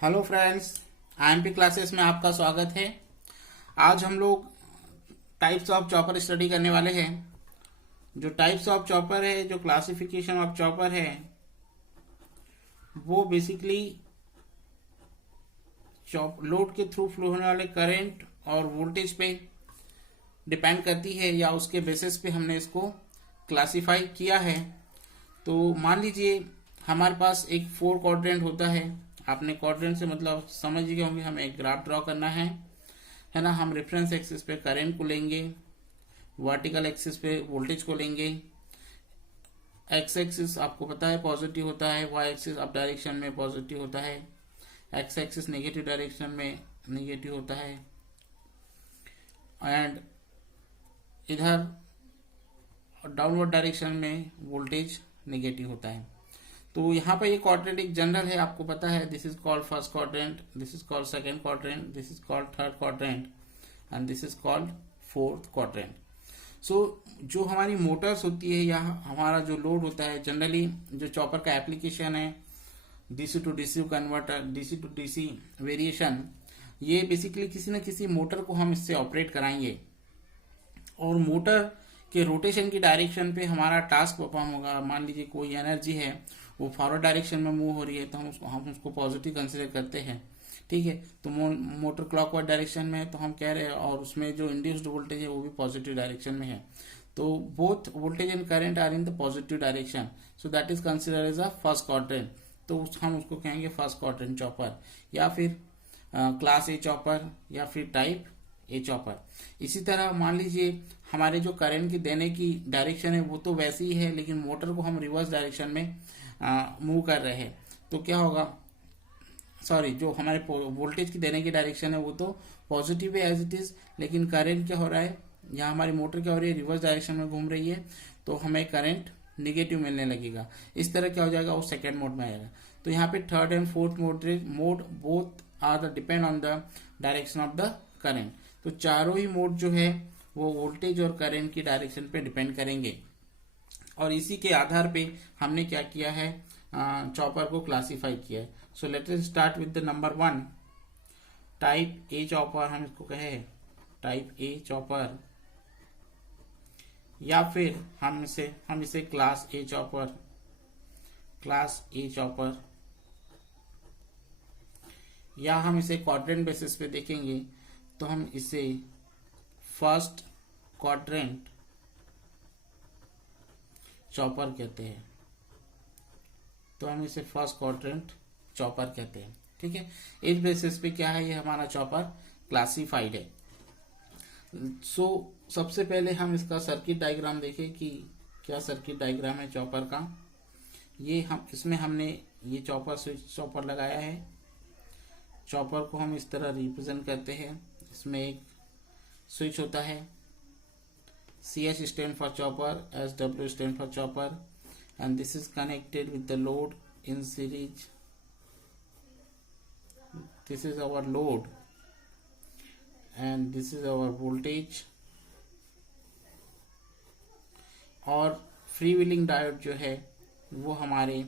Hello friends, IMP classes में आपका स्वागत है। आज हम लोग टाइप्स ऑफ चॉपर स्टडी करने वाले हैं। जो टाइप्स ऑफ चॉपर है, जो क्लासिफिकेशन ऑफ चॉपर है, वो बेसिकली लोड के थ्रू फ्लो होने वाले करंट और वोल्टेज पे डिपेंड करती है, या उसके बेसिस पे हमने इसको क्लासिफाई किया है। तो मान लीजिए हमारे पास एक 4 क्वाड्रेंट होता है। आपने क्वाड्रेंट से मतलब समझ गए होंगे, हमें एक ग्राफ ड्रॉ करना है ना। हम रेफरेंस एक्सिस पे करंट को लेंगे, वर्टिकल एक्सिस पे वोल्टेज को लेंगे। एक्स एक्सिस आपको पता है पॉजिटिव होता है, वाई एक्सिस अप डायरेक्शन में पॉजिटिव होता है, एक्स एक्सिस नेगेटिव डायरेक्शन में नेगेटिव होता है, एंड इधर डाउनवर्ड डायरेक्शन में वोल्टेज नेगेटिव होता है। तो यहाँ पर ये क्वाड्रेंट एक जनरल है, आपको पता है। This is called first quadrant, this is called second quadrant, this is called third quadrant, and this is called fourth quadrant. So जो हमारी मोटर्स होती है या हमारा जो लोड होता है, जनरली जो चॉपर का एप्लीकेशन है, DC to DC converter, DC to DC variation, ये बेसिकली किसी न किसी मोटर को हम इससे ऑपरेट कराएंगे, और मोटर के रोटेशन की डायरेक्शन पे हमारा टास्क परफॉर्म होगा। मान लीजिए कोई एनर्जी है वो फॉरवर्ड डायरेक्शन में मूव हो रही है, तो हम उसको पॉजिटिव कंसिडर करते हैं, ठीक है। तो मोटर क्लॉकवाइज डायरेक्शन में है, तो हम कह रहे हैं, और उसमें जो इंड्यूस्ड वोल्टेज है वो भी पॉजिटिव डायरेक्शन में है। तो both voltage and current are in the positive direction, so that is consider as a first quadrant. तो हम उसको कहेंगे फर्स्ट क्वाड्रेंट चॉपर, या फिर क्लास ए चॉपर, या फिर टाइप ए चॉपर। इसी तरह मान लीजिए हमारे जो करंट की देने की डायरेक्शन है वो तो वैसी ही है, लेकिन मोटर को हम रिवर्स डायरेक्शन में मूव कर रहे हैं, तो क्या होगा, सॉरी, जो हमारे वोल्टेज की देने की डायरेक्शन है वो तो पॉजिटिव है एज इट इज, लेकिन करंट क्या हो रहा है, यहाँ हमारी मोटर क्या हो रही है, रिवर्स डायरेक्शन में घूम रही है, तो हमें करंट निगेटिव मिलने लगेगा। इस तरह क्या हो जाएगा, वो सेकेंड मोड में आएगा। तो यहाँ पे third and fourth mode both are the depend on the direction of the current. तो चारों ही मोड जो है वो वोल्टेज और करंट की डायरेक्शन पे डिपेंड करेंगे, और इसी के आधार पे हमने क्या किया है, चॉपर को क्लासिफाई किया है। So let us start with the number 1, type A chopper. हम इसको कहे टाइप ए चॉपर, या फिर हम इसे क्लास ए चॉपर, क्लास ए चॉपर, या हम इसे क्वाड्रेंट बेसिस पे देखेंगे तो हम इसे फर्स्ट क्वाड्रेंट चॉपर कहते हैं। तो हम इसे फर्स्ट क्वाड्रेंट चॉपर कहते हैं, ठीक है। इस बेसिस पे क्या है, ये हमारा चॉपर क्लासिफाइड है। सो सबसे पहले हम इसका सर्किट डायग्राम देखें कि क्या सर्किट डायग्राम है चॉपर का। इसमें हमने ये चॉपर स्विच चॉपर लगाया है। चॉपर को हम इस तरह रिप्रेजेंट करते हैं। इसमें एक स्विच होता है, CH stand for chopper, SW stand for chopper, and this is connected with the load in series. This is our load and this is our voltage, और फ्री व्हीलिंग डायोड जो है वो हमारे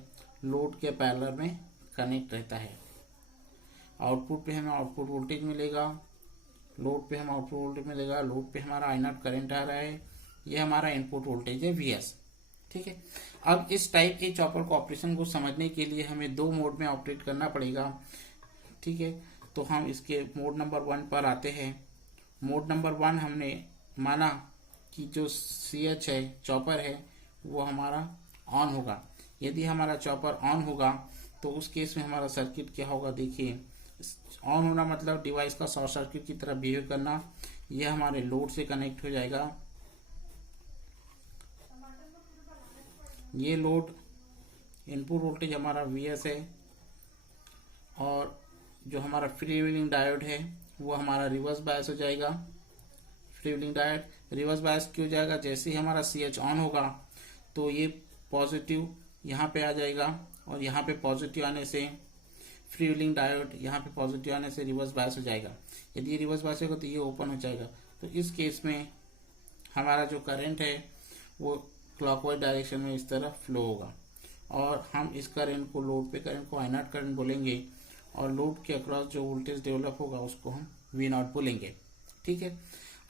लोड के parallel में connect रहता है। Output पे हमें आउटपुट वोल्टेज मिलेगा, लोड पे हम आउटपुट वोल्टेज मिलेगा, लोड पे हमारा I0 करंट आ रहा है, ये हमारा इनपुट वोल्टेज है VS, ठीक है। अब इस टाइप के चॉपर को ऑपरेशन को समझने के लिए हमें 2 मोड में ऑपरेट करना पड़ेगा, ठीक है। तो हम इसके मोड नंबर 1 पर आते हैं। मोड नंबर 1 हमने माना कि जो CH है चॉपर है वो हमारा ऑन होगा। यदि हमारा चॉपर ऑन होगा तो उस केस में हमारा सर्किट क्या होगा, देखिए, ऑन होना मतलब डिवाइस का शॉर्ट सर्किट की तरह बिहेव करना। यह हमारे लोड से कनेक्ट हो जाएगा। ये लोड इनपुट वोल्टेज हमारा VS है, और जो हमारा फ्री व्हीलिंग डायोड है वो हमारा रिवर्स बायस हो जाएगा। Free wheeling diode reverse bias क्यों जाएगा, जैसे ही हमारा CH ऑन होगा तो ये पॉजिटिव यहाँ पे आ जाएगा, और यहाँ पे पॉजिटिव आने से फ्री व्हीलिंग डायोड यहाँ पे पॉजिटिव आने से रिवर्स बायस हो जाएगा। यदि ये रिवर्स बायस होगा तो ये ओपन हो जाएगा। तो इस केस में हमारा जो करंट है वो क्लॉकवाइज डायरेक्शन में इस तरह फ्लो होगा, और हम इस करंट को, लोड पे करंट को I0 करंट बोलेंगे, और लोड के अक्रॉस जो वोल्टेज डेवलप होगा उसको हम V0 बोलेंगे। ठीक है।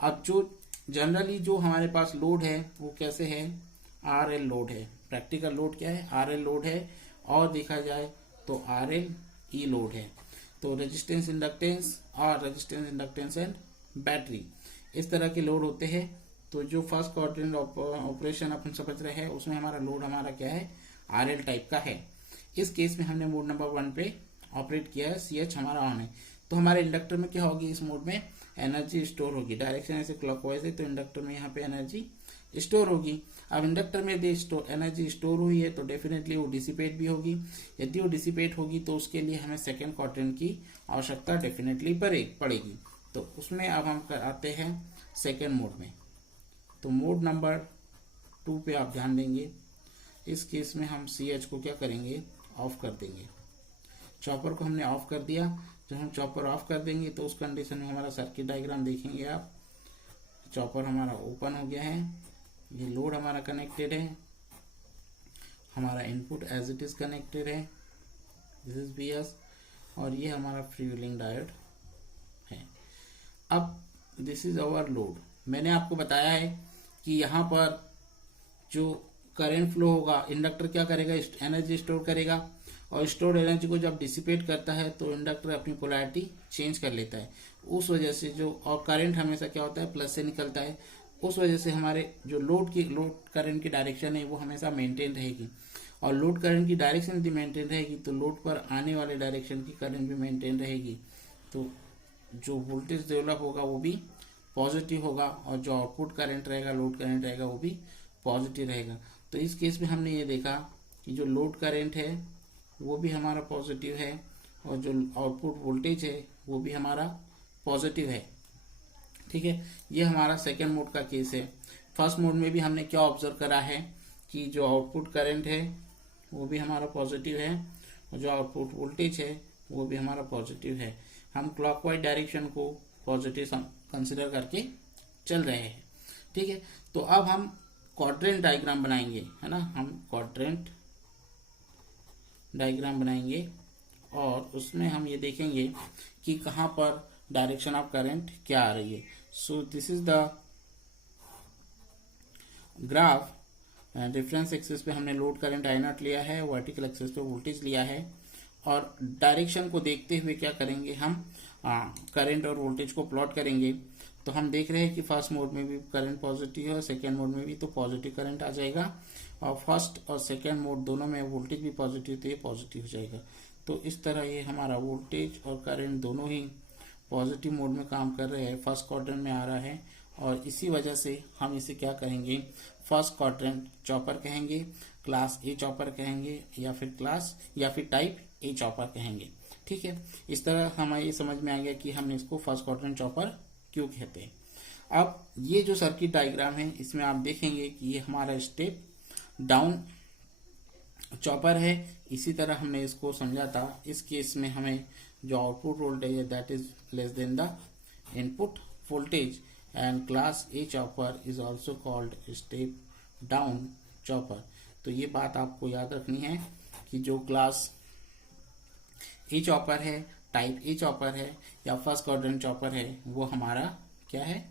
अब जो जनरली जो हमारे पास लोड है वो कैसे है, RL लोड है। प्रैक्टिकल लोड क्या है, RL लोड है। और देखा जाए तो RL E लोड है। तो रेजिस्टेंस इंडक्टेंस और रेजिस्टेंस इंडक्टेंस एंड बैटरी, इस तरह के लोड होते हैं। तो जो फर्स्ट क्वाड्रेंट ऑपरेशन अपन समझ रहे हैं उसमें हमारा लोड हमारा क्या है, RL टाइप का है। इस केस में हमने मोड नंबर 1 पे ऑपरेट किया है, CH हमारा ऑन है। तो हमारे इंडक्टर में क्या होगी, इस मोड में एनर्जी स्टोर होगी। डायरेक्शन ऐसे क्लॉकवाइज है तो इंडक्टर में यहाँ पे एनर्जी स्टोर होगी। अब इंडक्टर में यदि एनर्जी स्टोर हुई है तो डेफिनेटली वो डिसिपेट भी होगी। यदि वो डिसिपेट होगी तो उसके लिए हमें सेकेंड क्वाड्रेंट की आवश्यकता डेफिनेटली पड़ेगी। तो उसमें अब हम आते हैं सेकेंड मोड में। तो मोड नंबर 2 पे आप ध्यान देंगे। इस केस में हम CH को क्या करेंगे, ऑफ कर देंगे। चॉपर को हमने ऑफ कर दिया। जब हम चॉपर ऑफ कर देंगे तो उस कंडीशन में हमारा सर्किट डायग्राम देखेंगे आप। चॉपर हमारा ओपन हो गया है, ये लोड हमारा कनेक्टेड है, हमारा input as it is connected है, दिस इज BS, और ये हमारा फ्री व्हीलिंग डायोड है। अब दिस इज आवर लोड। मैंने आपको बताया है कि यहाँ पर जो करंट फ्लो होगा, इंडक्टर क्या करेगा, एनर्जी स्टोर करेगा, और स्टोर्ड एनर्जी को जब डिसिपेट करता है तो इंडक्टर अपनी पोलैरिटी चेंज कर लेता है। उस वजह से जो, और करंट हमेशा क्या होता है, प्लस से निकलता है। उस वजह से हमारे जो लोड करंट की डायरेक्शन है वो हमेशा मेंटेन रहेगी। और लोड करंट की डायरेक्शन यदि मेंटेन रहेगी तो लोड पर आने वाले डायरेक्शन की करंट भी मेंटेन रहेगी। तो जो वोल्टेज डेवलप होगा वो भी पॉजिटिव होगा, और जो आउटपुट करंट रहेगा, लोड करंट रहेगा, वो भी पॉजिटिव रहेगा। तो इस केस में हमने ये देखा कि जो लोड करंट है वो भी हमारा पॉजिटिव है, और जो आउटपुट वोल्टेज है वो भी हमारा पॉजिटिव है। ठीक है, ये हमारा सेकेंड मोड का केस है। फर्स्ट मोड में भी हमने क्या ऑब्जर्व करा है कि जो आउटपुट करंट है वो भी हमारा पॉजिटिव है, और जो आउटपुट वोल्टेज है वो भी हमारा पॉजिटिव है। हम क्लॉकवाइज डायरेक्शन को पॉजिटिव कंसिडर करके चल रहे हैं। ठीक है, तो अब हम क्वाड्रेंट डायग्राम बनाएंगे, है ना। हम क्वाड्रेंट डायग्राम बनाएंगे और उसमें हम ये देखेंगे कि कहाँ पर डायरेक्शन ऑफ करंट क्या आ रही है। So this is the graph. Reference axis पे हमने लोड करंट I0 लिया है, वर्टिकल एक्सिस पे वोल्टेज लिया है, और डायरेक्शन को देखते हुए क्या करेंगे हम, करंट और वोल्टेज को प्लॉट करेंगे। तो हम देख रहे हैं कि फर्स्ट मोड में भी करंट पॉजिटिव है और सेकेंड मोड में भी, तो पॉजिटिव करंट आ जाएगा। और फर्स्ट और सेकेंड मोड दोनों में वोल्टेज भी पॉजिटिव, तो ये पॉजिटिव हो जाएगा। तो इस तरह ये हमारा वोल्टेज और करंट दोनों ही पॉजिटिव मोड में काम कर रहे हैं, फर्स्ट क्वाड्रेंट में आ रहा है। और इसी वजह से हम इसे क्या कहेंगे, फर्स्ट क्वाड्रेंट चॉपर कहेंगे, क्लास A चॉपर कहेंगे, या फिर टाइप A चॉपर कहेंगे। ठीक है, इस तरह हमें ये समझ में आ गया कि हमने इसको फर्स्ट क्वाड्रेंट चॉपर क्यों कहते हैं। अब ये जो सर्किट डायग्राम है इसमें आप देखेंगे कि ये हमारा स्टेप डाउन चॉपर है। इसी तरह हमने इसको समझा था। इस केस में हमें जो आउटपुट वोल्टेज है that is less than the input voltage, and class A chopper is also called step down chopper. तो ये बात आपको याद रखनी है कि जो क्लास A चॉपर है, टाइप A चॉपर है, या फर्स्ट क्वाड्रेंट चॉपर है, वो हमारा क्या है,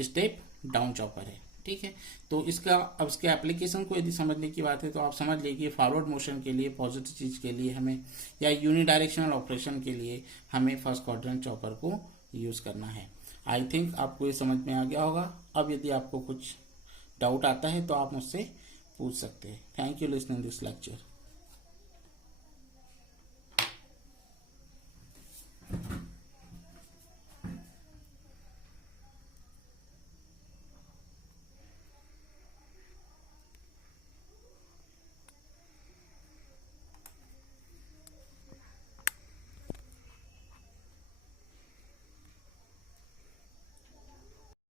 स्टेप डाउन चॉपर है। ठीक है, तो अब इसके एप्लीकेशन को यदि समझने की बात है तो आप समझ लीजिए फॉरवर्ड मोशन के लिए, पॉजिटिव चीज के लिए हमें, या यूनिडायरेक्शनल ऑपरेशन के लिए हमें फर्स्ट क्वाड्रेंट चॉपर को यूज करना है। आई थिंक आपको ये समझ में आ गया होगा। अब यदि आपको कुछ डाउट आता है तो आप मुझसे पूछ सकते हैं। Thank you listening this lecture.